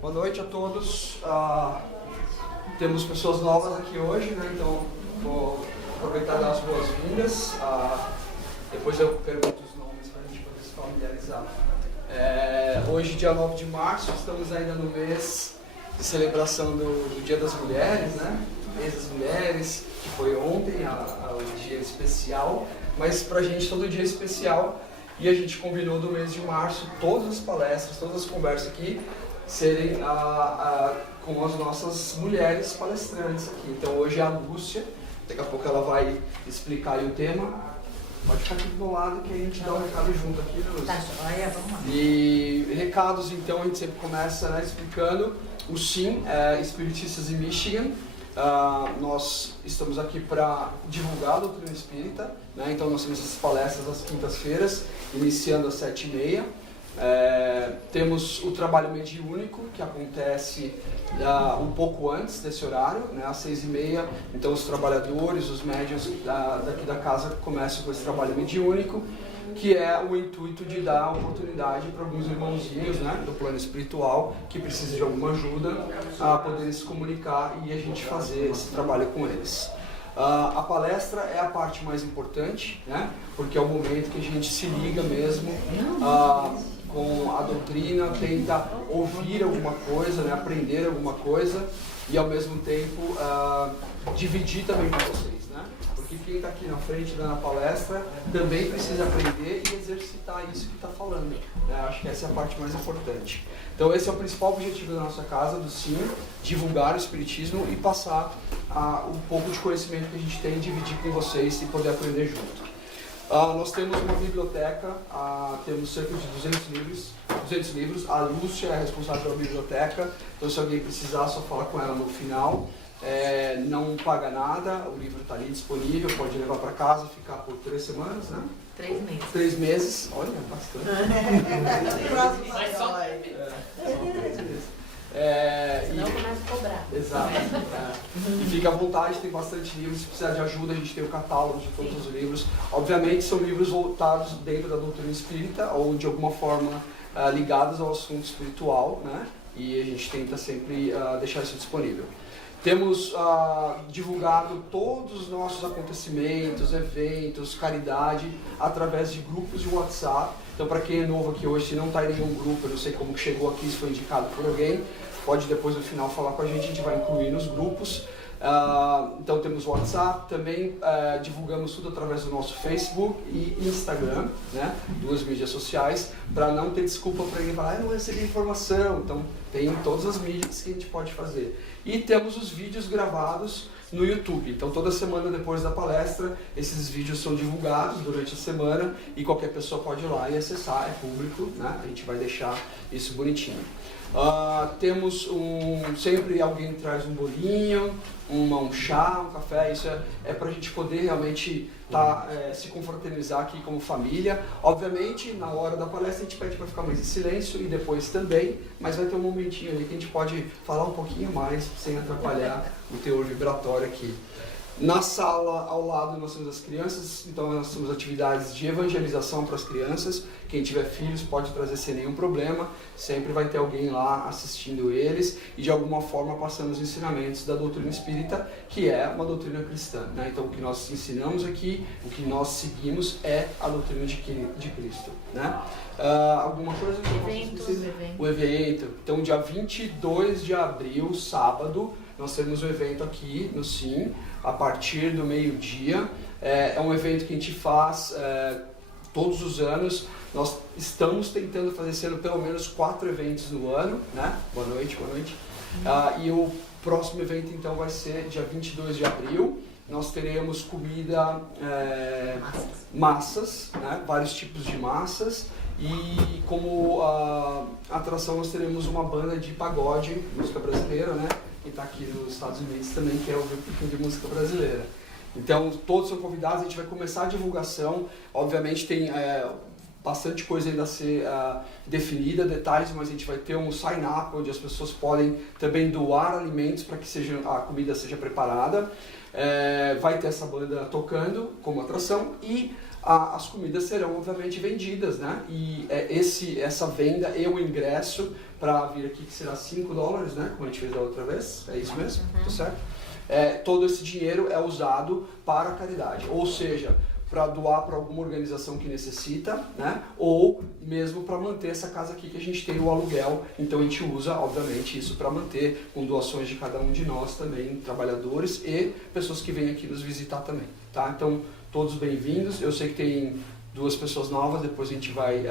Boa noite a todos. Temos pessoas novas aqui hoje, né? Então vou aproveitar e dar as boas-vindas. Depois eu pergunto os nomes para a gente poder se familiarizar. Hoje, dia 9 de março, estamos ainda no mês de celebração do Dia das Mulheres, né? Mês das Mulheres, que foi ontem, o dia especial, mas pra gente todo dia é especial e a gente combinou do mês de março todas as palestras, todas as conversas aqui serem com as nossas mulheres palestrantes aqui. Então hoje é a Lúcia, daqui a pouco ela vai explicar aí o tema. Pode ficar aqui do meu lado que a gente dá um recado junto aqui, né, Lúcia? Tá joia, vamos lá. E recados, então, a gente sempre começa, né, explicando o SIM, Espiritistas em Michigan. Nós estamos aqui para divulgar a doutrina espírita, né? Então nós temos essas palestras às quintas-feiras, iniciando às 7h30. Temos o trabalho mediúnico, que acontece um pouco antes desse horário, né, às 6h30. Então os trabalhadores, os médiuns daqui da casa começam com esse trabalho mediúnico, que é o intuito de dar oportunidade para alguns irmãozinhos, né, do plano espiritual que precisam de alguma ajuda a poderem se comunicar e a gente fazer esse trabalho com eles. A palestra é a parte mais importante, né, porque é o momento que a gente se liga mesmo com a doutrina, tenta ouvir alguma coisa, né, aprender alguma coisa e ao mesmo tempo dividir também com vocês, né? Porque quem está aqui na frente dando a palestra também precisa aprender e exercitar isso que está falando, né? Acho que essa é a parte mais importante. Então esse é o principal objetivo da nossa casa, do SIM, divulgar o Espiritismo e passar um pouco de conhecimento que a gente tem, dividir com vocês e poder aprender junto. Nós temos uma biblioteca, temos cerca de 200 livros. A Lúcia é responsável pela biblioteca, então se alguém precisar, só falar com ela no final. Não paga nada, o livro está ali disponível, pode levar para casa, ficar por 3 semanas, né? 3 meses. 3 meses, olha, bastante. Mas só 3 meses. Senão começa a cobrar. Exato. E fica à vontade, tem bastante livros. Se precisar de ajuda, a gente tem o catálogo de todos os livros. Obviamente são livros voltados dentro da doutrina espírita ou de alguma forma ligados ao assunto espiritual, né? E a gente tenta sempre deixar isso disponível. Temos divulgado todos os nossos acontecimentos, eventos, caridade, através de grupos de WhatsApp. Então, para quem é novo aqui hoje, se não está em nenhum grupo, eu não sei como que chegou aqui, se foi indicado por alguém, pode depois no final falar com a gente vai incluir nos grupos. Então temos o WhatsApp, também divulgamos tudo através do nosso Facebook e Instagram, né? 2 mídias sociais, para não ter desculpa para ninguém falar, não recebi informação. Então tem todas as mídias que a gente pode fazer. E temos os vídeos gravados no YouTube. Então toda semana depois da palestra, esses vídeos são divulgados durante a semana e qualquer pessoa pode ir lá e acessar, é público, né? A gente vai deixar isso bonitinho. Temos sempre alguém traz um bolinho, um chá, um café, isso é para a gente poder realmente se confraternizar aqui como família. Obviamente, na hora da palestra a gente pede para ficar mais em silêncio e depois também, mas vai ter um momentinho ali que a gente pode falar um pouquinho mais sem atrapalhar o teor vibratório aqui. Na sala ao lado nós temos as crianças, então nós temos atividades de evangelização para as crianças. Quem tiver filhos pode trazer sem nenhum problema, sempre vai ter alguém lá assistindo eles e de alguma forma passando os ensinamentos da doutrina espírita, que é uma doutrina cristã, né? Então o que nós ensinamos aqui, o que nós seguimos é a doutrina de Cristo, né? Alguma coisa que o evento. Então dia 22 de abril, sábado, nós temos um evento aqui no SIM, a partir do meio-dia. É um evento que a gente faz todos os anos. Nós estamos tentando fazer sendo pelo menos 4 eventos no ano, né? Boa noite, boa noite. E o próximo evento então vai ser dia 22 de abril. Nós teremos comida, massas, né? Vários tipos de massas. E como atração nós teremos uma banda de pagode, música brasileira, né? Que está aqui nos Estados Unidos também, que é ouvir um pouquinho de música brasileira. Então todos são convidados, a gente vai começar a divulgação. Obviamente tem bastante coisa ainda a ser definida, detalhes, mas a gente vai ter um sign-up onde as pessoas podem também doar alimentos para que a comida seja preparada. Vai ter essa banda tocando como atração e as comidas serão obviamente vendidas, né? E essa venda e o ingresso para vir aqui, que será $5, né? Como a gente fez da outra vez, é isso mesmo? Tá certo? Todo esse dinheiro é usado para a caridade, ou seja, para doar para alguma organização que necessita, né? Ou mesmo para manter essa casa aqui que a gente tem o aluguel. Então a gente usa, obviamente, isso para manter, com doações de cada um de nós também, trabalhadores e pessoas que vêm aqui nos visitar também, tá? Então, todos bem-vindos. Eu sei que tem 2 pessoas novas, depois a gente vai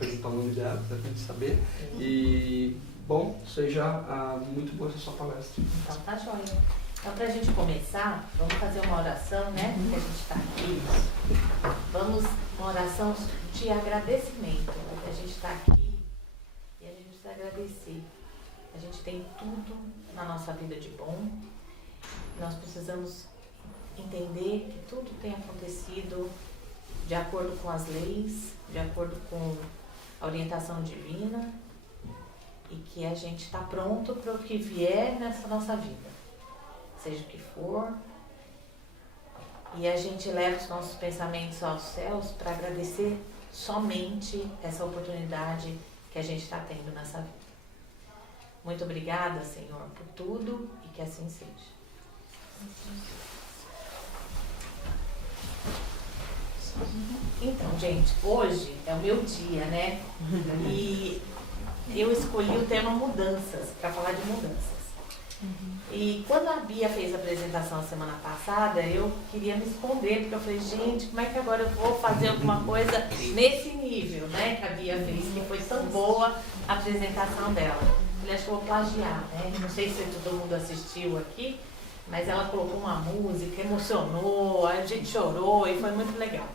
perguntar o nome dela, para a gente saber. E, bom, seja muito boa essa sua palestra. Então tá joia. Então, para a gente começar, vamos fazer uma oração, né? Que a gente está aqui. Vamos, uma oração de agradecimento. A gente está aqui e a gente precisa agradecer. A gente tem tudo na nossa vida de bom. Nós precisamos entender que tudo tem acontecido de acordo com as leis, de acordo com a orientação divina e que a gente está pronto para o que vier nessa nossa vida. Seja o que for, e a gente leva os nossos pensamentos aos céus para agradecer somente essa oportunidade que a gente está tendo nessa vida. Muito obrigada, Senhor, por tudo e que assim seja. Então, gente, hoje é o meu dia, né? E eu escolhi o tema mudanças, para falar de mudanças. E quando a Bia fez a apresentação semana passada, eu queria me esconder, porque eu falei, gente, como é que agora eu vou fazer alguma coisa nesse nível, né, que a Bia fez, que foi tão boa a apresentação dela. Eu falei, acho que eu vou plagiar, né? Não sei se todo mundo assistiu aqui, mas ela colocou uma música, emocionou, a gente chorou e foi muito legal.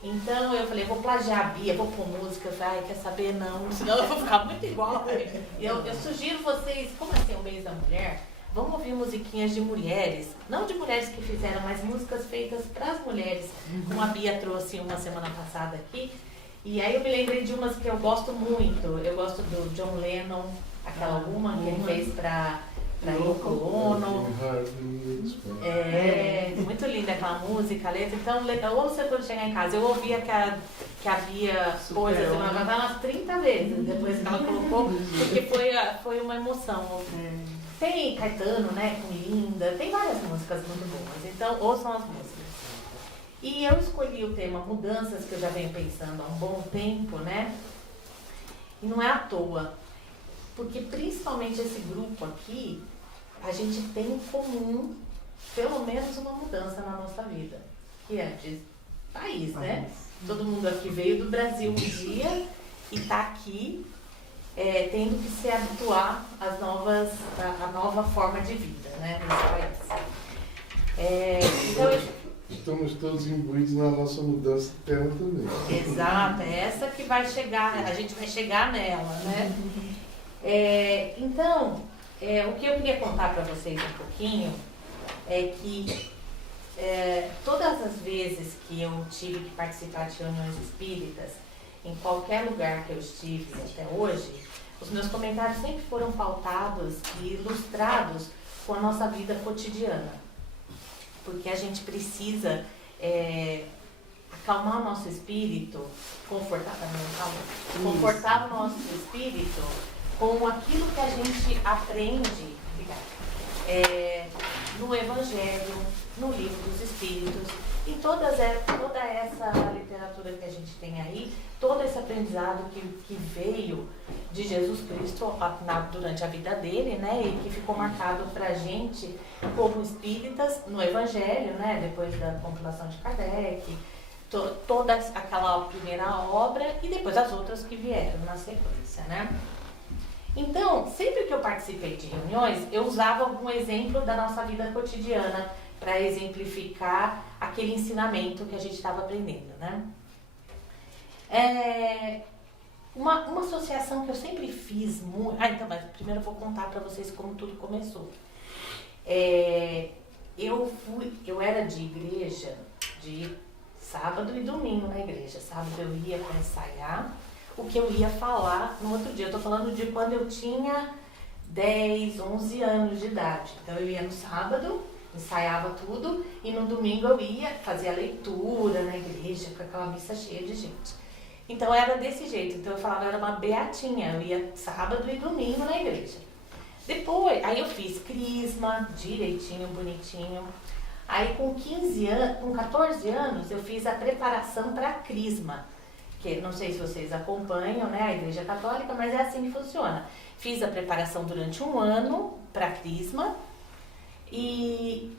Então eu falei, vou plagiar a Bia, vou pôr música. Eu falei, quer saber? Não, senão eu vou ficar muito igual. Eu sugiro vocês, como assim é o mês da mulher, vamos ouvir musiquinhas de mulheres, não de mulheres que fizeram, mas músicas feitas para as mulheres, como a Bia trouxe uma semana passada aqui. E aí eu me lembrei de umas que eu gosto muito. Eu gosto do John Lennon, aquela uma que ele fez para Yoko Ono. Muito linda aquela música, a letra. Então, ouça quando chegar em casa. Eu ouvia que a Bia pôs a semana passada umas 30 vezes depois que ela colocou, porque foi uma emoção. Tem Caetano, né, com Linda, tem várias músicas muito boas. Então, ouçam as músicas. E eu escolhi o tema mudanças, que eu já venho pensando há um bom tempo, né? E não é à toa. Porque principalmente esse grupo aqui, a gente tem em comum pelo menos uma mudança na nossa vida, que é de país, né? Todo mundo aqui veio do Brasil um dia e está aqui tendo que se habituar à nova forma de vida, né, nesse país. Estamos todos imbuídos na nossa mudança de terra também. Exato, é essa que vai chegar, a gente vai chegar nela, né? Então, o que eu queria contar para vocês um pouquinho é que todas as vezes que eu tive que participar de reuniões espíritas, em qualquer lugar que eu estive até hoje, os meus comentários sempre foram pautados e ilustrados com a nossa vida cotidiana. Porque a gente precisa acalmar o nosso espírito, confortar o nosso espírito com aquilo que a gente aprende no Evangelho, no Livro dos Espíritos, em toda essa literatura que a gente tem aí, todo esse aprendizado que veio de Jesus Cristo durante a vida dele, né, e que ficou marcado pra gente como espíritas no Evangelho, né, depois da compilação de Kardec, toda aquela primeira obra e depois as outras que vieram na sequência, né. Então, sempre que eu participei de reuniões, eu usava algum exemplo da nossa vida cotidiana para exemplificar aquele ensinamento que a gente estava aprendendo, né? Uma associação que eu sempre fiz muito... então, mas primeiro eu vou contar para vocês como tudo começou. Eu era de igreja de sábado e domingo na igreja. Sábado eu ia para ensaiar o que eu ia falar no outro dia. Eu tô falando de quando eu tinha 10, 11 anos de idade. Então eu ia no sábado ensaiava tudo e no domingo eu ia fazer a leitura na igreja com aquela missa cheia de gente. Então era desse jeito, então eu falava, eu era uma beatinha, eu ia sábado e domingo na igreja. Depois, aí eu fiz crisma, direitinho, bonitinho. Aí com 14 anos eu fiz a preparação para crisma, que não sei se vocês acompanham, né, a Igreja Católica, mas é assim que funciona. Fiz a preparação durante 1 ano para crisma e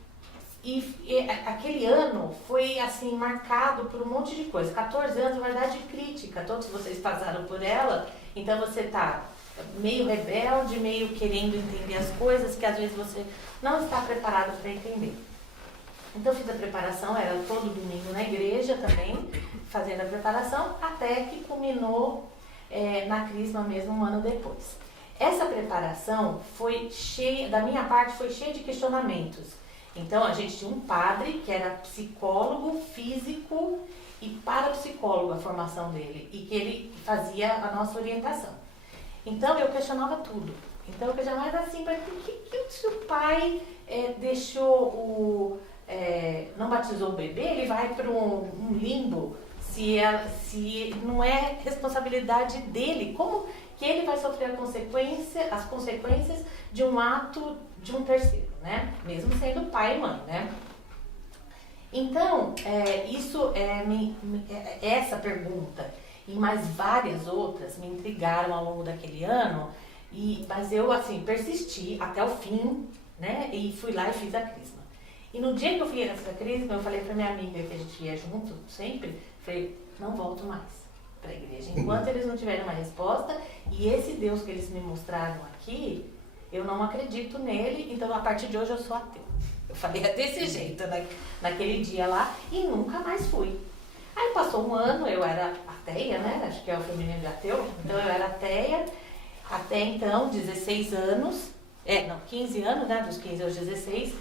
aquele ano foi assim marcado por um monte de coisa. 14 anos, na verdade, crítica, todos vocês passaram por ela, então você tá meio rebelde, meio querendo entender as coisas que às vezes você não está preparado para entender. Então eu fiz a preparação, era todo domingo na igreja também, fazendo a preparação, até que culminou na crisma mesmo 1 ano depois. Essa preparação foi cheia, da minha parte, foi cheia de questionamentos. Então a gente tinha um padre que era psicólogo, físico e parapsicólogo a formação dele, e que ele fazia a nossa orientação. Então eu questionava tudo. Então eu questionava assim, por que o seu pai deixou não batizou o bebê, ele vai para um limbo, se não é responsabilidade dele, como que ele vai sofrer as consequências de um ato de um terceiro, né? Mesmo sendo pai e mãe, né? Então, essa pergunta e mais várias outras me intrigaram ao longo daquele ano, mas eu assim persisti até o fim, né? E fui lá e fiz a crisma. E no dia que eu fui nessa crisma, eu falei pra minha amiga, que a gente ia junto sempre, falei, não volto mais pra igreja, enquanto eles não tiverem uma resposta, e esse Deus que eles me mostraram aqui, eu não acredito nele, então a partir de hoje eu sou ateu. Eu falei desse jeito, naquele dia lá, e nunca mais fui. Aí passou 1 ano, eu era ateia, né, acho que é o feminino de ateu, então eu era ateia, até então, 16 anos, 15 anos, né, dos 15 aos 16,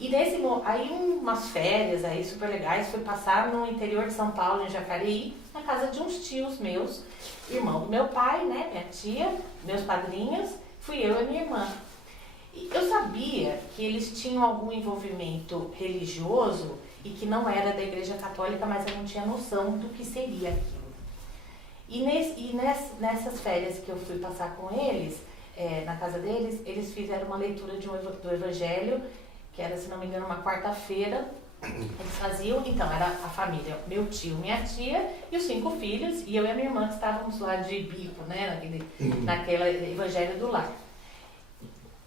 e aí umas férias aí super legais, fui passar no interior de São Paulo, em Jacareí, na casa de uns tios meus, irmão do meu pai, né, minha tia, meus padrinhos, fui eu e minha irmã. E eu sabia que eles tinham algum envolvimento religioso e que não era da Igreja Católica, mas eu não tinha noção do que seria aquilo. E nessas férias que eu fui passar com eles, na casa deles, eles fizeram uma leitura do Evangelho, que era, se não me engano, uma quarta-feira. Eles faziam, então, era a família, meu tio, minha tia e os 5 filhos, e eu e a minha irmã que estávamos lá de bico, né, naquele Evangelho do Lar.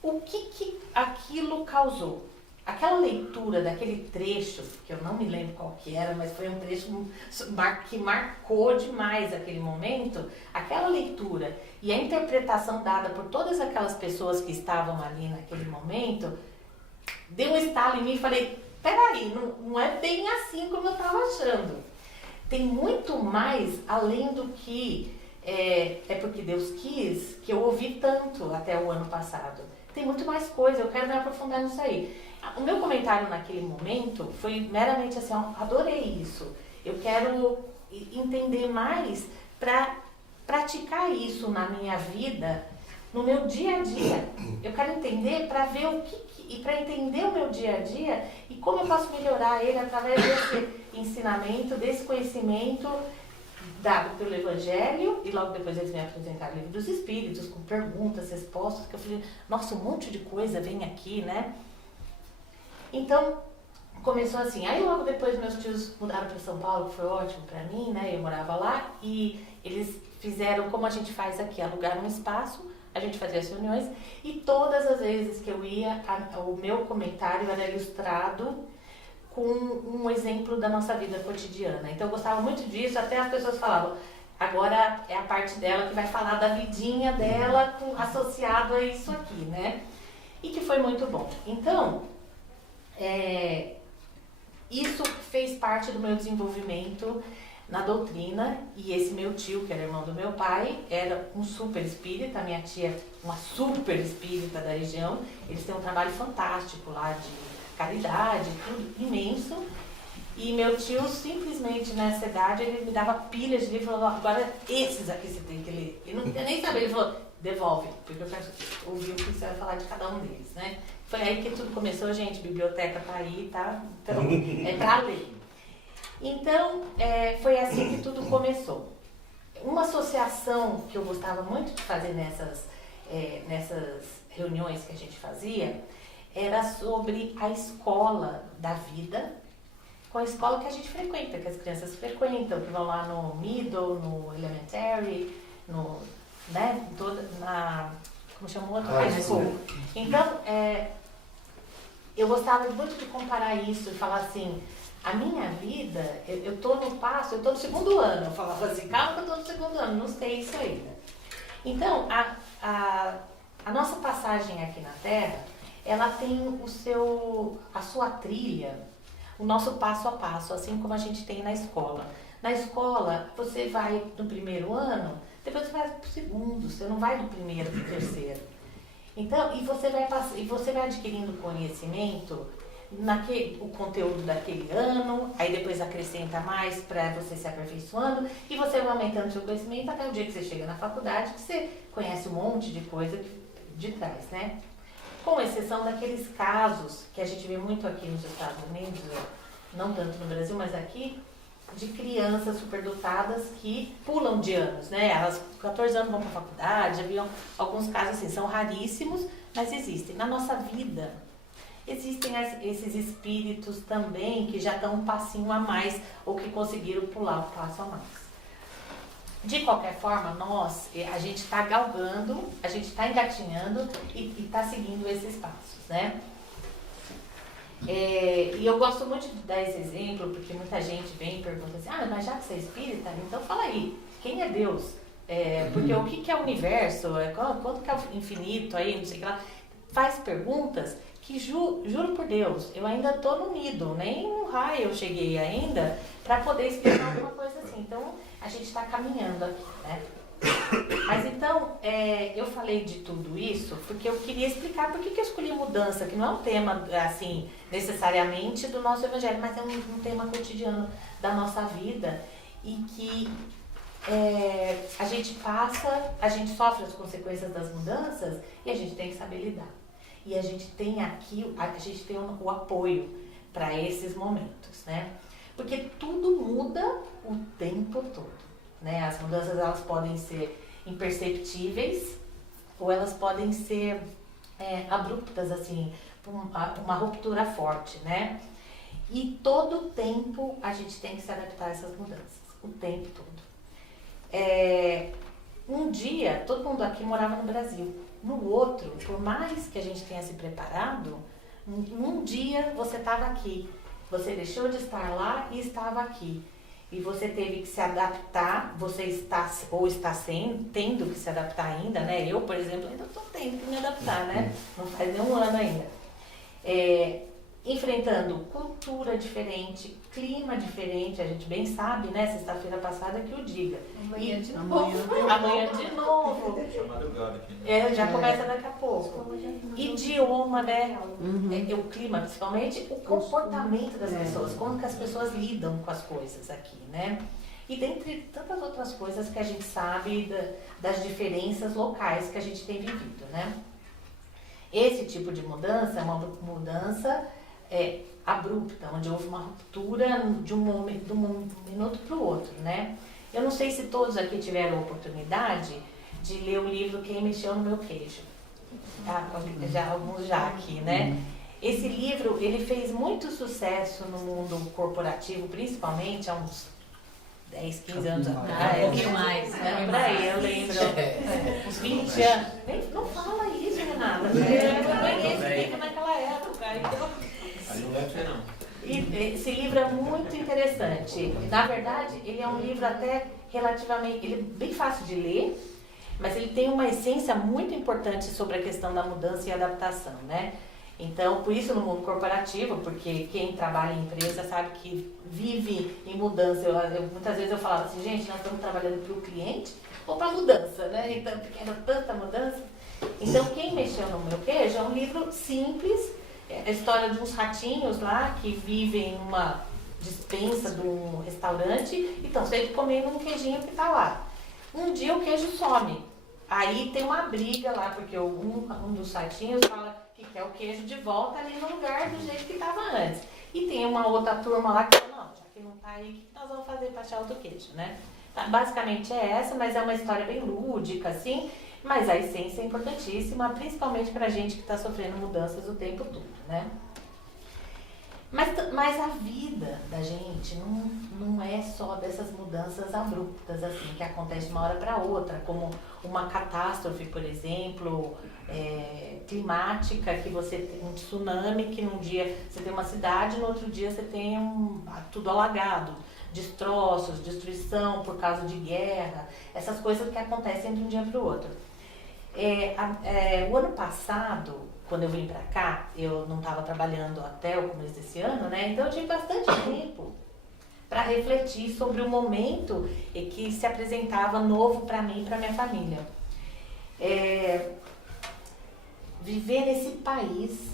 O que aquilo causou? Aquela leitura daquele trecho, que eu não me lembro qual que era, mas foi um trecho que marcou demais aquele momento, aquela leitura e a interpretação dada por todas aquelas pessoas que estavam ali naquele momento, deu um estalo em mim e falei, peraí, não é bem assim como eu estava achando. Tem muito mais além do que é porque Deus quis, que eu ouvi tanto até o ano passado. Tem muito mais coisa, eu quero me aprofundar nisso aí. O meu comentário naquele momento foi meramente assim, eu adorei isso. Eu quero entender mais para praticar isso na minha vida, no meu dia a dia. Eu quero entender para ver e para entender o meu dia a dia e como eu posso melhorar ele através desse ensinamento, desse conhecimento dado pelo Evangelho, e logo depois eles me apresentaram o Livro dos Espíritos, com perguntas, respostas, que eu falei, nossa, um monte de coisa vem aqui, né? Então, começou assim. Aí logo depois meus tios mudaram para São Paulo, que foi ótimo para mim, né? Eu morava lá, e eles fizeram como a gente faz aqui, alugaram um espaço, a gente fazia as reuniões, e todas as vezes que eu ia, o meu comentário era ilustrado com um exemplo da nossa vida cotidiana. Então eu gostava muito disso, até as pessoas falavam, agora é a parte dela que vai falar da vidinha dela associado a isso aqui, né? E que foi muito bom. Então, isso fez parte do meu desenvolvimento na doutrina, e esse meu tio, que era irmão do meu pai, era um super espírita, a minha tia, uma super espírita da região, eles têm um trabalho fantástico lá de caridade, tudo imenso, e meu tio simplesmente nessa idade, ele me dava pilhas de livro e falou, agora esses aqui você tem que ler. Ele não queria nem saber, ele falou, devolve, porque eu quero ouvir o que você vai falar de cada um deles, né? Foi aí que tudo começou, gente, biblioteca tá aí, tá? Então, é para ler. Então, foi assim que tudo começou. Uma associação que eu gostava muito de fazer nessas reuniões que a gente fazia, era sobre a escola da vida, com a escola que a gente frequenta, que as crianças frequentam, que vão lá no middle, no elementary, né, como chama o outro? High school. Então, eu gostava muito de comparar isso e falar assim, a minha vida, eu tô no segundo ano, eu falava assim, calma que eu tô no segundo ano, não sei isso ainda. Então, a nossa passagem aqui na Terra, ela tem a sua trilha, o nosso passo a passo, assim como a gente tem na escola. Na escola, você vai no primeiro ano, depois você vai para o segundo, você não vai do primeiro para o terceiro. Então, e você vai adquirindo conhecimento, o conteúdo daquele ano, aí depois acrescenta mais para você se aperfeiçoando, e você vai aumentando o seu conhecimento até o dia que você chega na faculdade, que você conhece um monte de coisa de trás, né? Com exceção daqueles casos que a gente vê muito aqui nos Estados Unidos, não tanto no Brasil, mas aqui, de crianças superdotadas que pulam de anos, né? Elas com 14 anos vão para a faculdade, já viram alguns casos assim, são raríssimos, mas existem. Na nossa vida, existem esses espíritos também que já estão um passinho a mais ou que conseguiram pular o passo a mais. De qualquer forma, a gente está galgando, a gente está engatinhando e está seguindo esses passos, né? E eu gosto muito de dar esse exemplo, porque muita gente vem e pergunta assim, mas já que você é espírita, então fala aí, quem é Deus? Porque o que é o universo? Quanto que é o infinito aí, não sei o que lá. Faz perguntas que, juro por Deus, eu ainda estou no nido, nem no raio eu cheguei ainda para poder explicar alguma coisa assim. Então, a gente está caminhando aqui, né? Mas então, eu falei de tudo isso porque eu queria explicar por que eu escolhi mudança, que não é um tema, assim, necessariamente do nosso evangelho, mas é um tema cotidiano da nossa vida e que a gente sofre as consequências das mudanças e a gente tem que saber lidar. E a gente tem o apoio para esses momentos, né? Porque tudo muda o tempo todo, né? As mudanças, elas podem ser imperceptíveis ou elas podem ser abruptas, assim, uma ruptura forte, né? E todo tempo a gente tem que se adaptar a essas mudanças, o tempo todo. Um dia, todo mundo aqui morava no Brasil. No outro, por mais que a gente tenha se preparado, um dia você estava aqui. Você deixou de estar lá e estava aqui. E você teve que se adaptar, você está tendo que se adaptar ainda, né? Eu, por exemplo, ainda estou tendo que me adaptar, né? Não faz nem um ano ainda. Enfrentando cultura diferente, clima diferente, a gente bem sabe, né? Sexta-feira passada que o diga. Amanhã de novo. Amanhã de novo. Já começa daqui a pouco. Idioma, né? O clima, principalmente, o comportamento das pessoas, como que as pessoas lidam com as coisas aqui, né? E dentre tantas outras coisas que a gente sabe das diferenças locais que a gente tem vivido, né? Esse tipo de mudança é uma mudança abrupta, onde houve uma ruptura de um minuto para o outro, né? Eu não sei se todos aqui tiveram a oportunidade de ler o livro Quem Mexeu no Meu Queijo. Alguns já aqui, né? Esse livro, ele fez muito sucesso no mundo corporativo, principalmente há uns 10, 15 anos atrás. Um pouquinho mais. Por aí, eu lembro. Uns 20 anos. Não fala isso, Renata. Eu conheci esse livro naquela época. Então... Não deve ser, não. E esse livro é muito interessante. Na verdade, ele é um livro até relativamente... Ele é bem fácil de ler, mas ele tem uma essência muito importante sobre a questão da mudança e adaptação, né? Então, por isso no mundo corporativo, porque quem trabalha em empresa sabe que vive em mudança. Muitas vezes eu falava assim, gente, nós estamos trabalhando para o cliente ou para a mudança, né? Então, porque era tanta mudança. Então, Quem Mexeu no Meu Queijo é um livro simples, a história de uns ratinhos lá que vivem em uma despensa de um restaurante e estão sempre comendo um queijinho que está lá. Um dia o queijo some. aí tem uma briga lá, porque um dos satinhos fala que quer o queijo de volta ali no lugar do jeito que estava antes. E tem uma outra turma lá que fala, não, já que não tá aí, o que nós vamos fazer para achar outro queijo, né? Tá, basicamente é essa, mas é uma história bem lúdica, assim, mas a essência é importantíssima, principalmente pra gente que está sofrendo mudanças o tempo todo, né? Mas a vida da gente não é só dessas mudanças abruptas, assim, que acontecem de uma hora para outra, como uma catástrofe, por exemplo, climática, que você tem um tsunami, que num dia você tem uma cidade, no outro dia você tem tudo alagado, destroços, destruição por causa de guerra, essas coisas que acontecem de um dia para o outro. O ano passado, quando eu vim pra cá, eu não estava trabalhando até o começo desse ano, né? Então eu tive bastante tempo para refletir sobre o momento em que se apresentava novo para mim e para minha família. Viver nesse país,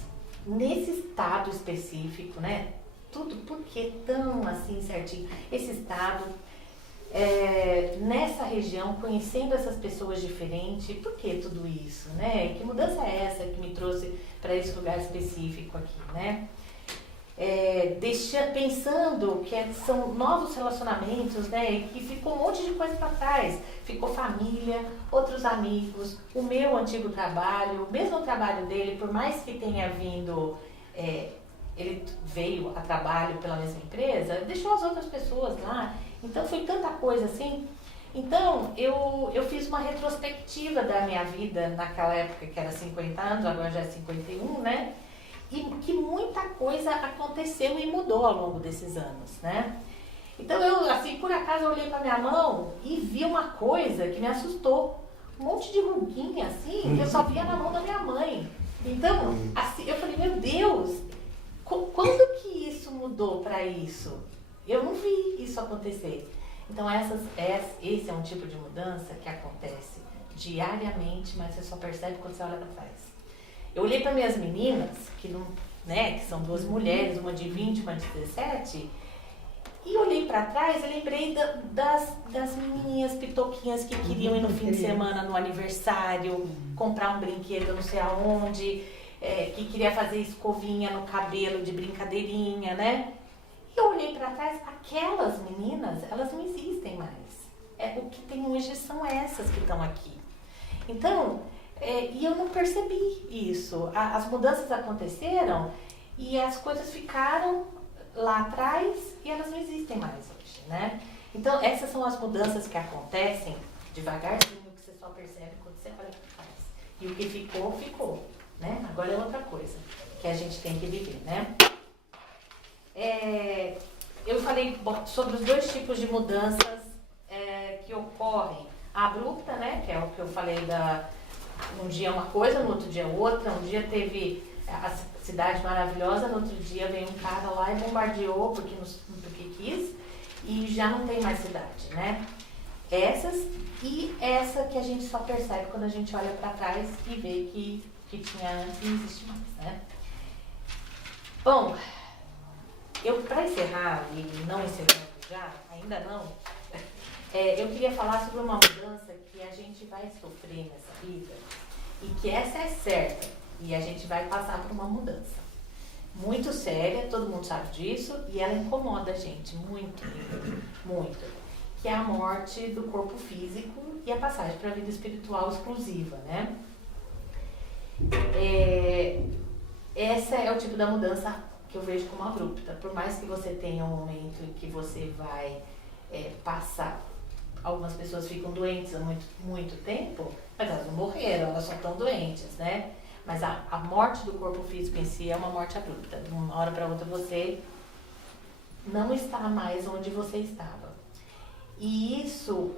nesse estado específico, né? Tudo porque tão assim certinho. Esse estado, nessa região, conhecendo essas pessoas diferentes, por que tudo isso, né? Que mudança é essa que me trouxe para esse lugar específico aqui, né? Pensando que são novos relacionamentos, né? Que ficou um monte de coisa para trás. Ficou família, outros amigos, o meu antigo trabalho, o mesmo trabalho dele, por mais que tenha vindo, ele veio a trabalho pela mesma empresa, deixou as outras pessoas lá. Então foi tanta coisa assim. Então eu fiz uma retrospectiva da minha vida naquela época que era 50 anos, agora já é 51, né? E que muita coisa aconteceu e mudou ao longo desses anos, né? Então eu, assim, por acaso eu olhei para minha mão e vi uma coisa que me assustou. Um monte de ruguinha, assim, que eu só via na mão da minha mãe. Então, assim, eu falei, meu Deus, quando que isso mudou para isso? Eu não vi isso acontecer. Então esse é um tipo de mudança que acontece diariamente, mas você só percebe quando você olha para trás. Eu olhei para minhas meninas, que são duas mulheres, uma de 20 e uma de 17, e olhei para trás e lembrei das menininhas pitoquinhas que queriam ir no fim de semana no aniversário, comprar um brinquedo não sei aonde, que queria fazer escovinha no cabelo de brincadeirinha, né? Eu olhei para trás, aquelas meninas, elas não existem mais. O que tem hoje são essas que estão aqui. Então, e eu não percebi isso. As mudanças aconteceram e as coisas ficaram lá atrás e elas não existem mais hoje, né? Então, essas são as mudanças que acontecem devagarzinho, que você só percebe quando você olha para trás. E o que ficou, ficou, né? Agora é outra coisa que a gente tem que viver, né? Eu falei sobre os dois tipos de mudanças que ocorrem. A abrupta, né, que é o que eu falei um dia uma coisa, no outro dia outra. Um dia teve a cidade maravilhosa, no outro dia veio um cara lá e bombardeou porque quis e já não tem mais cidade, né? Essas e essa que a gente só percebe quando a gente olha para trás e vê que tinha antes e não existe mais, né? Bom, para encerrar, e não encerrando já, ainda não, eu queria falar sobre uma mudança que a gente vai sofrer nessa vida e que essa é certa e a gente vai passar por uma mudança muito séria, todo mundo sabe disso, e ela incomoda a gente muito, muito, que é a morte do corpo físico e a passagem para a vida espiritual exclusiva, né? Essa é o tipo da mudança que eu vejo como abrupta. Por mais que você tenha um momento em que você vai passar, algumas pessoas ficam doentes há muito, muito tempo, mas elas não morreram, elas só estão doentes, né? Mas a morte do corpo físico em si é uma morte abrupta. De uma hora para outra você não está mais onde você estava. E isso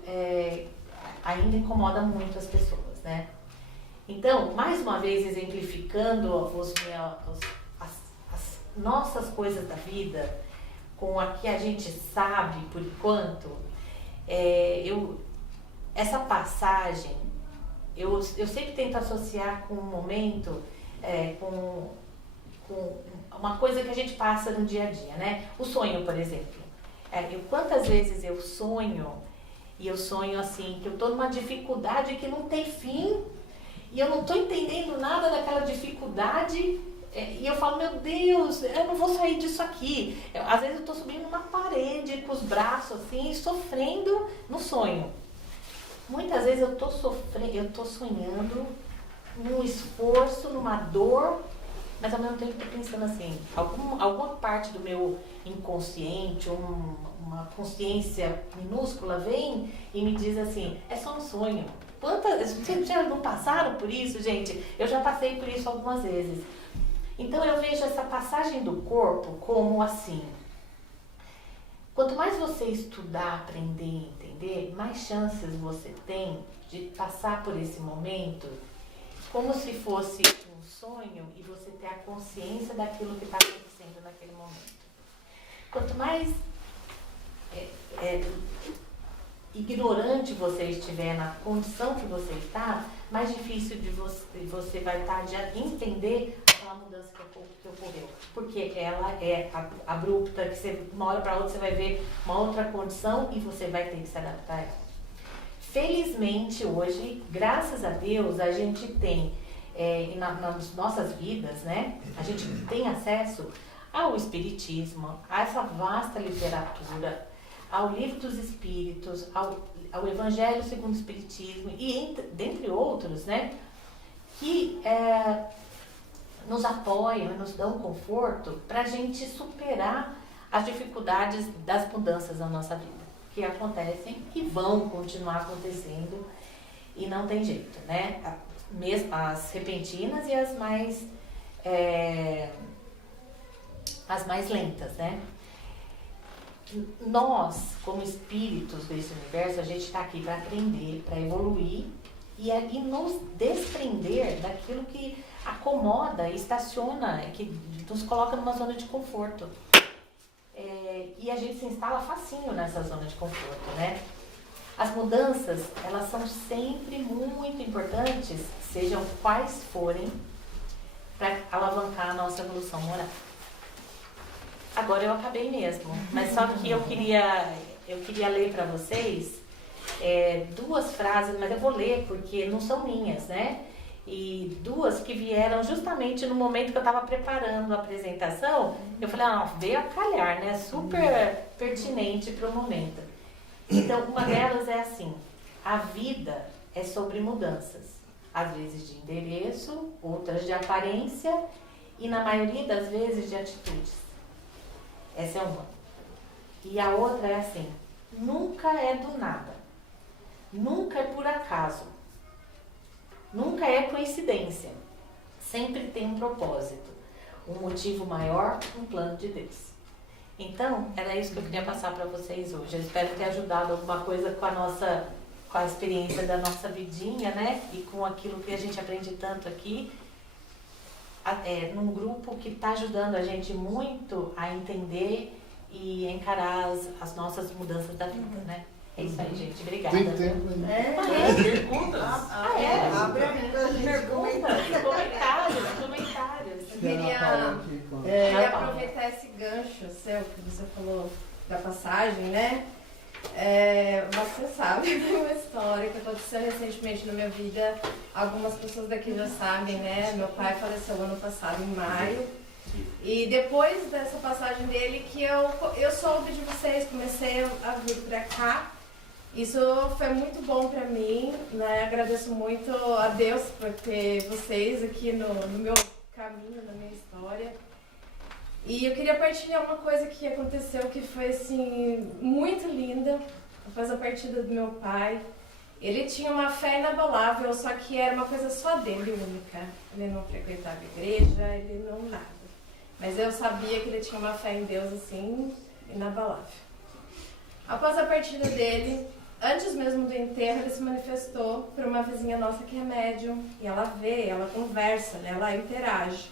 ainda incomoda muito as pessoas, né? Então, mais uma vez exemplificando as nossas coisas da vida com a que a gente sabe por enquanto, essa passagem eu sempre tento associar com um momento, com uma coisa que a gente passa no dia a dia, né? O sonho, por exemplo. Quantas vezes eu sonho E eu sonho assim, que eu tô numa dificuldade que não tem fim, e eu não tô entendendo nada daquela dificuldade, e eu falo, meu Deus, eu não vou sair disso aqui. Às vezes eu tô subindo uma parede com os braços assim, sofrendo no sonho. Muitas vezes eu tô sonhando num esforço, numa dor, mas ao mesmo tempo eu tô pensando assim, alguma parte do meu inconsciente, uma consciência minúscula vem e me diz assim, é só um sonho. Vocês já não passaram por isso, gente? Eu já passei por isso algumas vezes. Então eu vejo essa passagem do corpo como assim, quanto mais você estudar, aprender e entender, mais chances você tem de passar por esse momento como se fosse um sonho e você ter a consciência daquilo que está acontecendo naquele momento. Quanto mais ignorante você estiver na condição que você está, mais difícil de você vai estar de entender aquela mudança que ocorreu. Porque ela é abrupta, que você, uma hora para outra você vai ver uma outra condição e você vai ter que se adaptar a ela. Felizmente hoje, graças a Deus, a gente tem, nas nossas vidas, né, a gente tem acesso ao Espiritismo, a essa vasta literatura, ao Livro dos Espíritos, ao Evangelho segundo o Espiritismo e dentre outros, né, que nos apoiam e nos dão conforto para a gente superar as dificuldades das mudanças na nossa vida, que acontecem e vão continuar acontecendo e não tem jeito, né? Mesmo as repentinas e as mais lentas, né? Nós, como espíritos desse universo, a gente está aqui para aprender, para evoluir e nos desprender daquilo que acomoda, estaciona, que nos coloca numa zona de conforto. E a gente se instala facinho nessa zona de conforto, né? As mudanças, elas são sempre muito importantes, sejam quais forem, para alavancar a nossa evolução moral. Agora eu acabei mesmo, mas só que eu queria ler para vocês duas frases, mas eu vou ler porque não são minhas, né? E duas que vieram justamente no momento que eu estava preparando a apresentação, eu falei, veio a calhar, né? Super pertinente para o momento. Então, uma delas é assim, a vida é sobre mudanças, às vezes de endereço, outras de aparência e na maioria das vezes de atitudes. Essa é uma. E a outra é assim, nunca é do nada, nunca é por acaso, nunca é coincidência, sempre tem um propósito, um motivo maior, um plano de Deus. Então, era isso que eu queria passar para vocês hoje. Eu espero ter ajudado alguma coisa com a experiência da nossa vidinha, né? E com aquilo que a gente aprende tanto aqui, num grupo que está ajudando a gente muito a entender e encarar as nossas mudanças da vida, né? É isso aí, gente. Obrigada. Tem tempo ainda. Perguntas? Abre a gente. Comentários. Eu queria aproveitar esse gancho seu que você falou da passagem, né? Você sabe uma história que aconteceu recentemente na minha vida. Algumas pessoas daqui já sabem, né? Meu pai faleceu ano passado, em maio. E depois dessa passagem dele que eu soube de vocês, comecei a vir pra cá. Isso foi muito bom pra mim, né? Agradeço muito a Deus por ter vocês aqui no meu caminho, na minha história. E eu queria partilhar uma coisa que aconteceu que foi, assim, muito linda. Após a partida do meu pai, ele tinha uma fé inabalável, só que era uma coisa só dele, única. Ele não frequentava a igreja, ele não nada. Mas eu sabia que ele tinha uma fé em Deus, assim, inabalável. Após a partida dele, antes mesmo do enterro, ele se manifestou por uma vizinha nossa que é médium. E ela vê, ela conversa, né? Ela interage.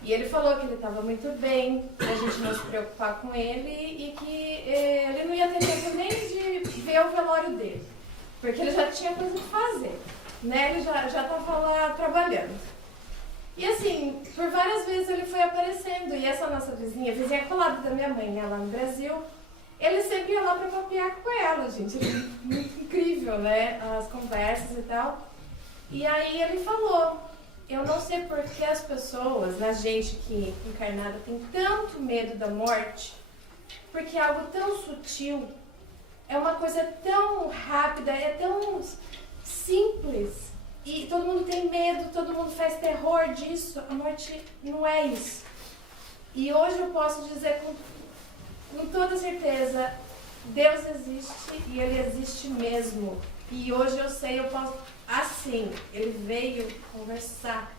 E ele falou que ele estava muito bem, a gente não se preocupar com ele e que ele não ia ter tempo nem de ver o velório dele, porque ele já tinha coisa para fazer, né? Ele já estava lá trabalhando. E assim, por várias vezes ele foi aparecendo, e essa nossa vizinha colada da minha mãe, né, lá no Brasil, ele sempre ia lá para papear com ela, gente. Ele, muito incrível, né? As conversas e tal. E aí ele falou, eu não sei por que as pessoas, a gente que encarnada, tem tanto medo da morte, porque é algo tão sutil, é uma coisa tão rápida, é tão simples. E todo mundo tem medo, todo mundo faz terror disso. A morte não é isso. E hoje eu posso dizer com toda certeza, Deus existe e Ele existe mesmo. E hoje eu sei, eu posso, assim, Ele veio conversar,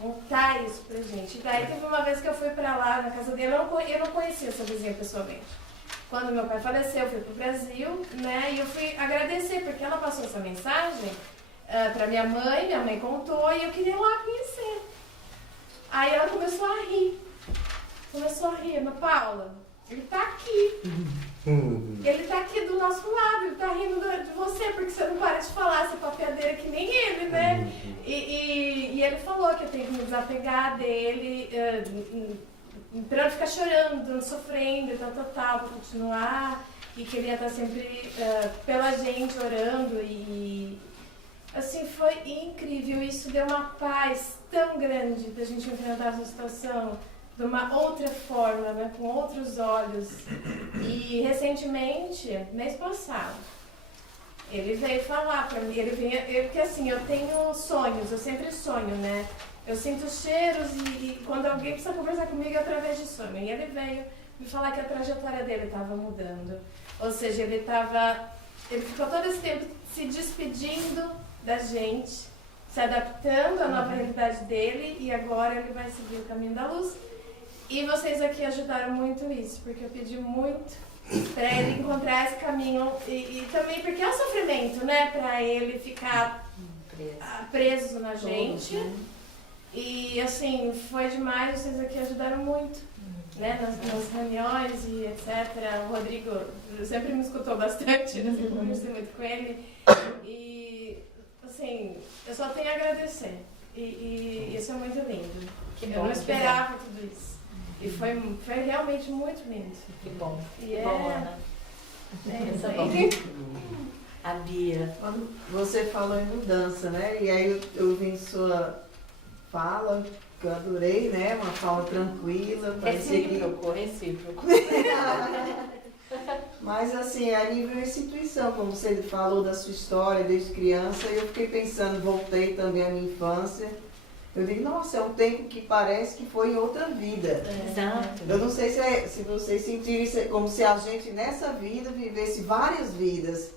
contar isso pra gente. E daí teve uma vez que eu fui pra lá, na casa dele, eu não conhecia essa vizinha pessoalmente. Quando meu pai faleceu, eu fui pro Brasil, né, e eu fui agradecer, porque ela passou essa mensagem pra minha mãe contou, e eu queria ir lá conhecer. Aí ela começou a rir, mas Paula, ele tá aqui. Ele tá aqui do nosso lado, ele tá rindo de você, porque você não para de falar, você é papeadeira que nem ele, né? E ele falou que eu tenho que me desapegar dele, pra não ficar chorando, sofrendo, tal, pra continuar, e que ele ia estar sempre pela gente, orando, e assim, foi incrível, isso deu uma paz tão grande da gente enfrentar essa situação de uma outra forma, né, com outros olhos. E recentemente, mês passado, ele veio falar pra mim, porque assim, eu tenho sonhos, eu sempre sonho, né? Eu sinto cheiros e quando alguém precisa conversar comigo é através de sonho. E ele veio me falar que a trajetória dele estava mudando. Ou seja, ele ficou todo esse tempo se despedindo da gente, se adaptando à nova realidade dele, e agora ele vai seguir o caminho da luz. E vocês aqui ajudaram muito isso, porque eu pedi muito para ele encontrar esse caminho e também porque é um sofrimento, né, para ele ficar preso na gente. E assim, foi demais, vocês aqui ajudaram muito, né, nas reuniões e etc. O Rodrigo sempre me escutou bastante, né, sempre conversei muito com ele. E assim, eu só tenho a agradecer. E isso é muito lindo. Eu não esperava tudo isso. E foi realmente muito lindo. Que bom. E bom, Ana. Isso bom. aí. A Bia. Quando você falou em mudança, né? E aí eu vi sua fala, que eu adorei, né? Uma fala tranquila. Recíproco. Mas assim, a nível instituição, como você falou da sua história desde criança, eu fiquei pensando, voltei também à minha infância. Eu digo, nossa, é um tempo que parece que foi em outra vida. Exato. Eu não sei se vocês sentiram isso como se a gente nessa vida vivesse várias vidas.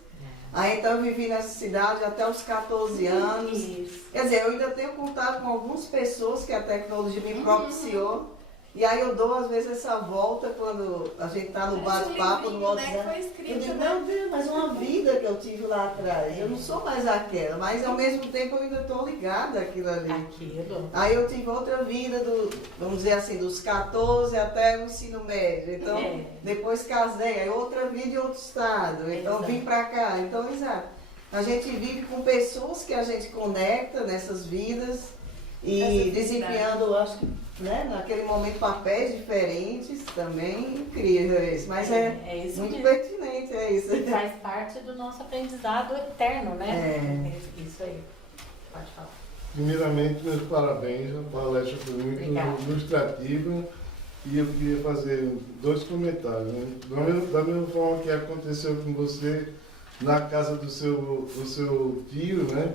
Aí então eu vivi nessa cidade até os 14 anos. Isso. Quer dizer, eu ainda tenho contato com algumas pessoas que a tecnologia me propiciou. E aí eu dou às vezes essa volta quando a gente está no bate-papo, no WhatsApp. Foi escrito, Eu digo, né? meu Deus, mas uma vida que eu tive lá atrás. Eu não sou mais aquela, mas ao mesmo tempo eu ainda estou ligada àquilo ali. Aquilo. Aí eu tive outra vida, vamos dizer assim, dos 14 até o ensino médio. Então, depois casei, aí outra vida em outro estado. Então, vim pra cá. Então, exato. A gente vive com pessoas que a gente conecta nessas vidas e desempenhando, eu acho que, né, naquele momento, papéis diferentes também. Incrível isso. Mas é isso muito mesmo. pertinente, é isso. E faz parte do nosso aprendizado eterno, né? Isso aí. Pode falar. Primeiramente, meus parabéns, a palestra foi muito ilustrativa e eu queria fazer 2 comentários. Né? Da mesma forma que aconteceu com você na casa do seu tio, né?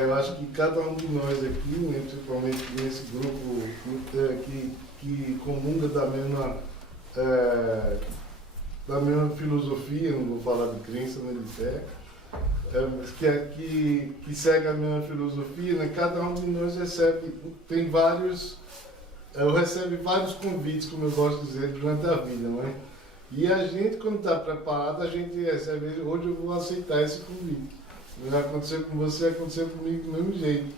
Eu acho que cada um de nós aqui, né, principalmente nesse grupo que comunga da mesma filosofia, não vou falar de crença nem de fé, que segue a mesma filosofia, né? Cada um de nós recebe vários convites, como eu gosto de dizer, durante a vida, né? E a gente, quando está preparado, a gente recebe, hoje eu vou aceitar esse convite. Aconteceu com você, aconteceu comigo do mesmo jeito.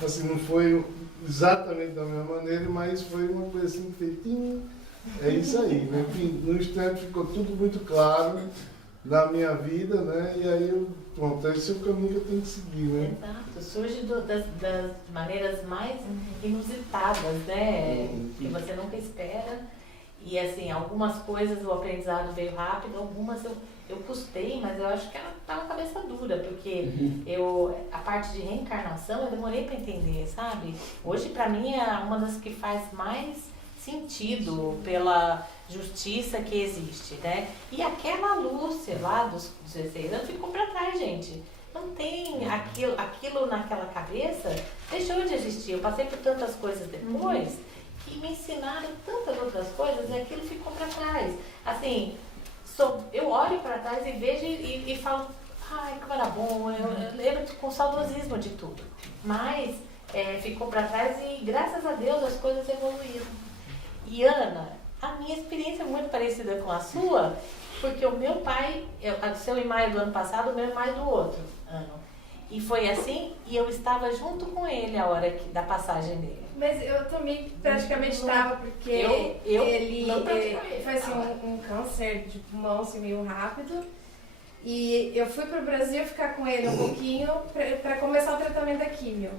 Assim, não foi exatamente da mesma maneira, mas foi uma coisa assim, feitinha. É isso aí, né? Enfim, no instante ficou tudo muito claro na minha vida, né? E aí pronto, esse é o caminho que eu tenho que seguir, né? Exato, surge das maneiras mais inusitadas, né? Que você nunca espera. E assim, algumas coisas o aprendizado veio rápido, algumas eu custei, mas eu acho que ela tá com a cabeça dura, porque a parte de reencarnação eu demorei para entender, sabe? Hoje pra mim é uma das que faz mais sentido pela justiça que existe, né? E aquela Lúcia lá dos 16 anos ficou pra trás, gente. Não tem aquilo naquela cabeça, deixou de existir. Eu passei por tantas coisas depois que me ensinaram tantas outras coisas e aquilo ficou pra trás. Assim, eu olho pra trás e vejo e falo, ai, como era bom, eu lembro com saudosismo de tudo. Mas ficou pra trás e graças a Deus as coisas evoluíram. E Ana, a minha experiência é muito parecida com a sua, porque o meu pai, nasceu em maio do ano passado, o meu em maio do outro ano. E foi assim, e eu estava junto com ele a hora da passagem dele. Mas eu também praticamente estava, porque ele foi assim, um câncer de pulmão assim, meio rápido. E eu fui para o Brasil ficar com ele um pouquinho para começar o tratamento da químio.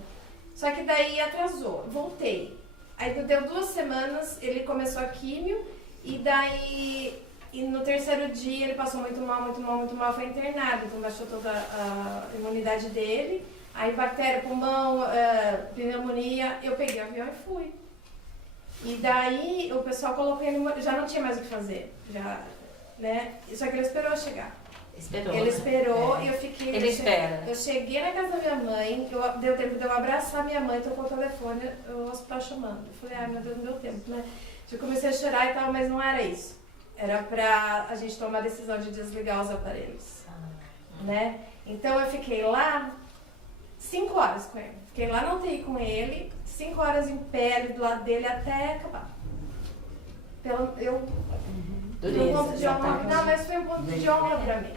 Só que daí atrasou, voltei. Aí deu 2 semanas, ele começou a químio e daí no terceiro dia ele passou muito mal, foi internado. Então baixou toda a imunidade dele. Aí bactéria, pulmão, pneumonia, eu peguei o avião e fui. E daí o pessoal colocou ele, já não tinha mais o que fazer, né? Só que ele esperou chegar. Ele esperou e eu fiquei... Ele espera. Eu cheguei na casa da minha mãe, deu tempo de eu abraçar minha mãe, tocou o telefone, o hospital chamando. Eu falei, ai meu Deus, não deu tempo, né? Eu comecei a chorar e tal, mas não era isso. Era pra a gente tomar a decisão de desligar os aparelhos, né? Então eu fiquei lá 5 horas com ele. Fiquei lá na UTI com ele, 5 horas em pé do lado dele até acabar. Um ponto de honra. Não, mas foi um ponto de honra pra mim.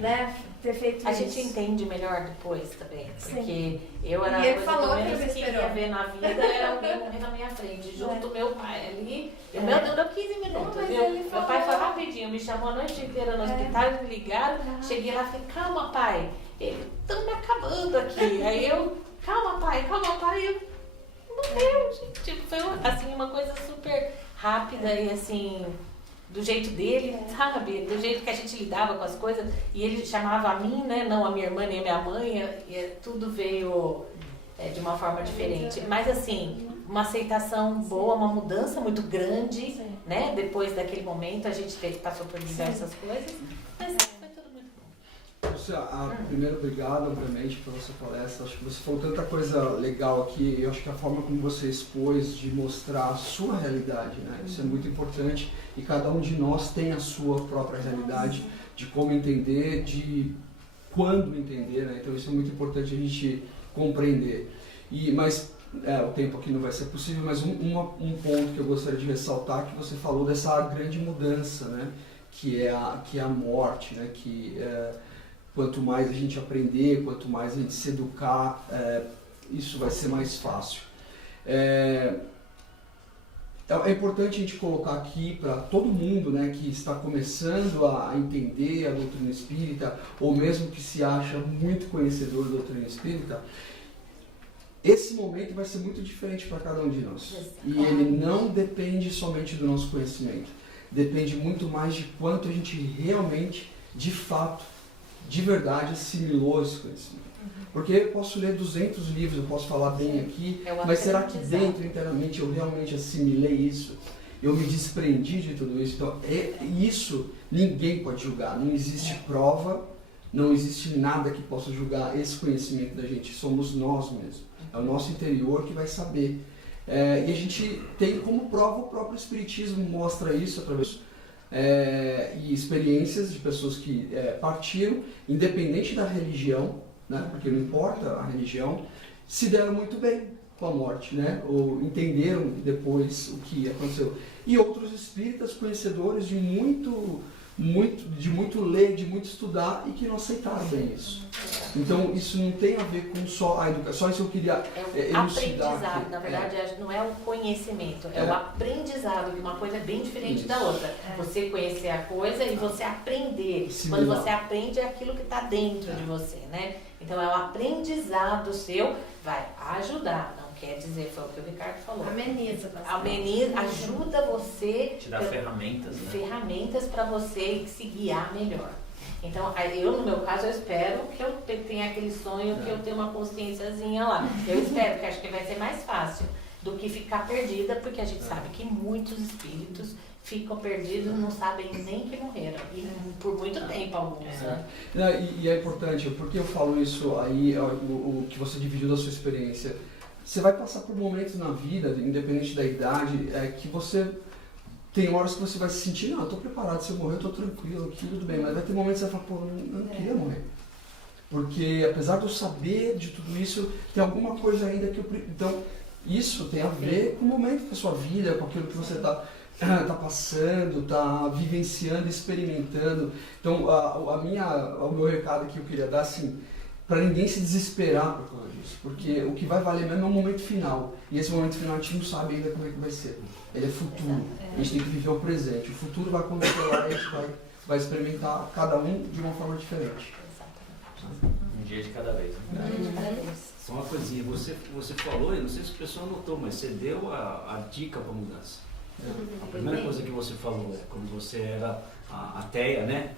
Né? Ter feito isso. A gente entende melhor depois também. Porque eu era e a coisa falou menos que ia ver na vida era alguém morrer na minha frente, junto do meu pai ali. Meu Deus, deu 15 minutos, viu? Meu pai foi rapidinho, me chamou a noite inteira no hospital, me ligaram. Cheguei lá e falei, calma, pai. Ele, estão me acabando aqui. Aí eu, calma, pai. E eu, morreu, gente. Tipo, foi assim, uma coisa super rápida e assim... do jeito dele, sabe? Do jeito que a gente lidava com as coisas. E ele chamava a mim, né? Não a minha irmã nem a minha mãe. E tudo veio de uma forma diferente. Mas assim, uma aceitação boa, uma mudança muito grande, né? Depois daquele momento, a gente passou por diversas coisas. Mas foi tudo muito bom. Lúcia, primeiro, obrigado, obviamente, pela sua palestra. Acho que você falou tanta coisa legal aqui. Eu acho que a forma como você expôs de mostrar a sua realidade, né? Isso é muito importante. E cada um de nós tem a sua própria realidade, de como entender, de quando entender, né? Então isso é muito importante a gente compreender. Mas o tempo aqui não vai ser possível, mas um ponto que eu gostaria de ressaltar, que você falou dessa grande mudança, né? Que é a morte, né? Quanto mais a gente aprender, quanto mais a gente se educar, isso vai ser mais fácil. É importante a gente colocar aqui para todo mundo, né, que está começando a entender a doutrina espírita, ou mesmo que se acha muito conhecedor da doutrina espírita, esse momento vai ser muito diferente para cada um de nós. E ele não depende somente do nosso conhecimento, depende muito mais de quanto a gente realmente, de fato, de verdade, assimilou esse conhecimento. Porque eu posso ler 200 livros, eu posso falar bem aqui, mas será que dentro, internamente, eu realmente assimilei isso? Eu me desprendi de tudo isso? Então, isso ninguém pode julgar. Não existe prova, não existe nada que possa julgar esse conhecimento da gente. Somos nós mesmos. É o nosso interior que vai saber. E a gente tem como prova o próprio Espiritismo, mostra isso através e experiências de pessoas que partiram, independente da religião, né? Porque não importa a religião, se deram muito bem com a morte, né? Ou entenderam depois o que aconteceu. E outros espíritas conhecedores de muito ler, de muito estudar e que não aceitaram bem isso. Então isso não tem a ver com só a educação, só isso eu queria elucidar aprendizado, aqui. na verdade não é o conhecimento, é o aprendizado, que uma coisa é bem diferente da outra. Você conhecer a coisa e você aprender. Quando você aprende é aquilo que está dentro de você, né? Então é o aprendizado seu, vai ajudar, não quer dizer, foi o que o Ricardo falou. Ameniza bastante. Ameniza, ajuda você. Te dá ferramentas, né? Ferramentas para você se guiar melhor. Então, eu no meu caso, eu espero que eu tenha aquele sonho, que eu tenha uma consciênciazinha lá. Eu espero, que acho que vai ser mais fácil do que ficar perdida, porque a gente sabe que muitos espíritos ficam perdidos, não sabem nem que morreram. E por muito tempo alguns, né? E é importante, porque eu falo isso aí, o que você dividiu da sua experiência. Você vai passar por momentos na vida, independente da idade, que você tem horas que você vai se sentir, não, eu tô preparado, se eu morrer eu tô tranquilo, aqui tudo bem, mas vai ter momentos que você vai falar, pô, eu não queria morrer. Porque apesar de eu saber de tudo isso, tem alguma coisa ainda que eu... Então, isso tem a ver com o momento da sua vida, com aquilo que você tá passando, tá vivenciando, experimentando. Então, o meu recado que eu queria dar, assim, para ninguém se desesperar por causa disso, porque o que vai valer mesmo é o momento final, e esse momento final a gente não sabe ainda como é que vai ser. Ele é futuro, a gente tem que viver o presente. O futuro vai acontecer lá e a gente vai experimentar cada um de uma forma diferente. Um dia de cada vez. Só uma coisinha, você falou, eu não sei se o pessoal notou, mas você deu a dica para mudança. A primeira coisa que você falou, quando você era ateia, né?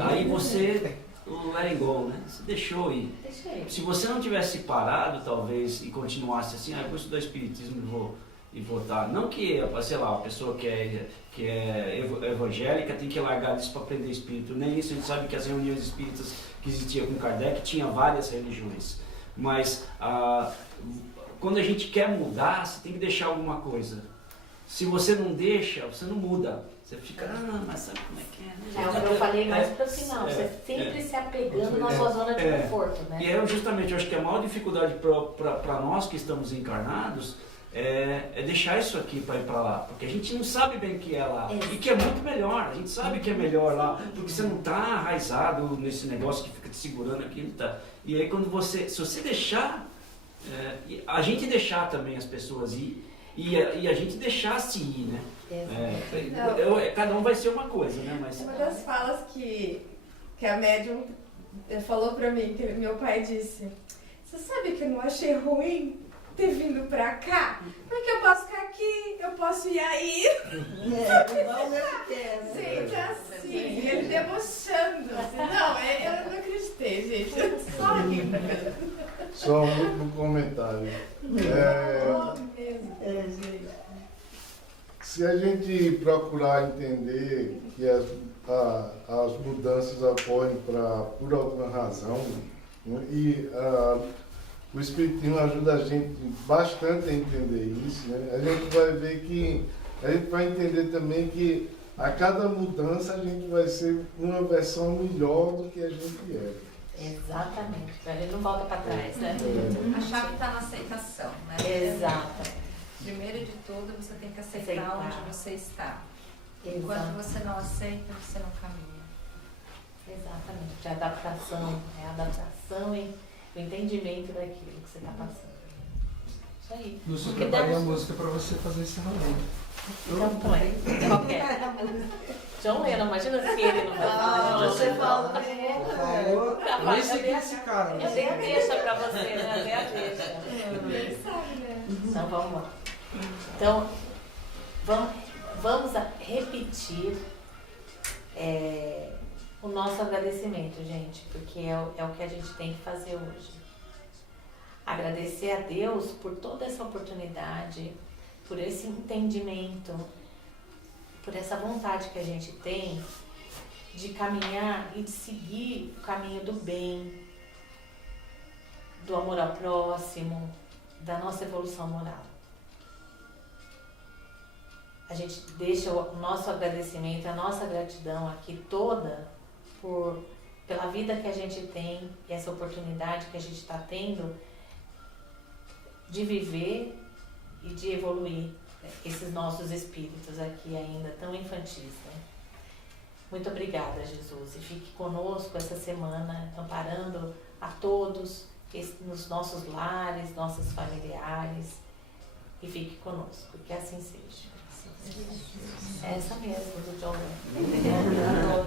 Aí você let it go, né? Você deixou ir. Deixei. Se você não tivesse parado, talvez, e continuasse assim, eu vou estudar espiritismo e voltar. Não que, sei lá, a pessoa que é evangélica tem que largar disso para aprender espírito. Nem isso, a gente sabe que as reuniões espíritas que existiam com Kardec tinha várias religiões. Mas quando a gente quer mudar, você tem que deixar alguma coisa. Se você não deixa, você não muda. Você fica, mas sabe como é que é, né? É o que eu falei mais para o final, você sempre se apegando na sua zona de conforto, né? E justamente, eu acho que a maior dificuldade para nós que estamos encarnados é deixar isso aqui para ir para lá, porque a gente não sabe bem o que é lá, e que é muito melhor, a gente sabe que é melhor lá, porque você não está arraizado nesse negócio que fica te segurando aqui, tá? E aí se você deixar, a gente deixar também as pessoas ir, e a gente deixasse ir, né? Cada um vai ser uma coisa, né? Mas... Uma das falas que a médium falou pra mim, que meu pai disse, você sabe que eu não achei ruim ter vindo pra cá? Porque eu posso ficar aqui, eu posso ir aí. Gente, assim, ele debochando. Assim, não, eu não acreditei, gente. Só rindo. Só um último comentário. Se a gente procurar entender que as mudanças ocorrem por alguma razão, né, e o Espiritismo ajuda a gente bastante a entender isso, né, a gente vai ver que, a gente vai entender também que a cada mudança a gente vai ser uma versão melhor do que a gente era. Exatamente, a gente não volta para trás, né? A chave está na aceitação, né? Exato. Primeiro de tudo, você tem que aceitar onde você está. Enquanto você não aceita, você não caminha. Exatamente. A adaptação, a adaptação e o entendimento daquilo que você está passando. Isso aí. Lúcio, eu preparei a música para você fazer esse encerramento. Então põe. Qual que é? John Lennon, imagina se ele não vai falar. Você falou. Falou. Eu nem sei quem é esse cara. Eu dei a deixa para você, né? Eu dei a deixa. Ninguém sabe, né? Então vamos lá. Então, vamos repetir o nosso agradecimento, gente, porque é o que a gente tem que fazer hoje. Agradecer a Deus por toda essa oportunidade, por esse entendimento, por essa vontade que a gente tem de caminhar e de seguir o caminho do bem, do amor ao próximo, da nossa evolução moral. A gente deixa o nosso agradecimento, a nossa gratidão aqui toda pela vida que a gente tem e essa oportunidade que a gente está tendo de viver e de evoluir esses nossos espíritos aqui ainda tão infantis, né? Muito obrigada, Jesus, e fique conosco essa semana, amparando a todos nos nossos lares, nossos familiares, e fique conosco, que assim seja. É essa mesmo, do John Lennon.